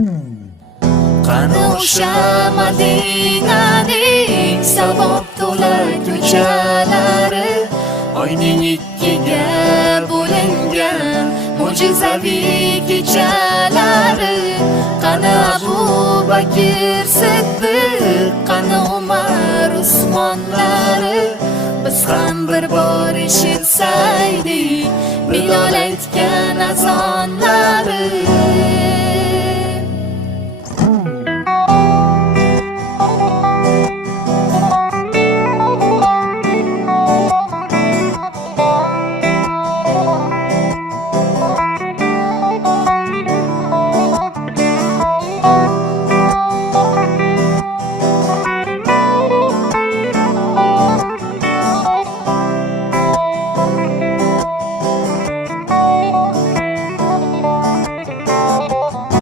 Qani o'sha Madinaning savob to'la ko'chalari, oyning ikkiga bo'lingan mo'jizaviy kechalari. Qani Abu Bakr Siddiq, qani Umar Usmonlari, biz ham bir bor eshitsaydik Bilol aytgan azonlari.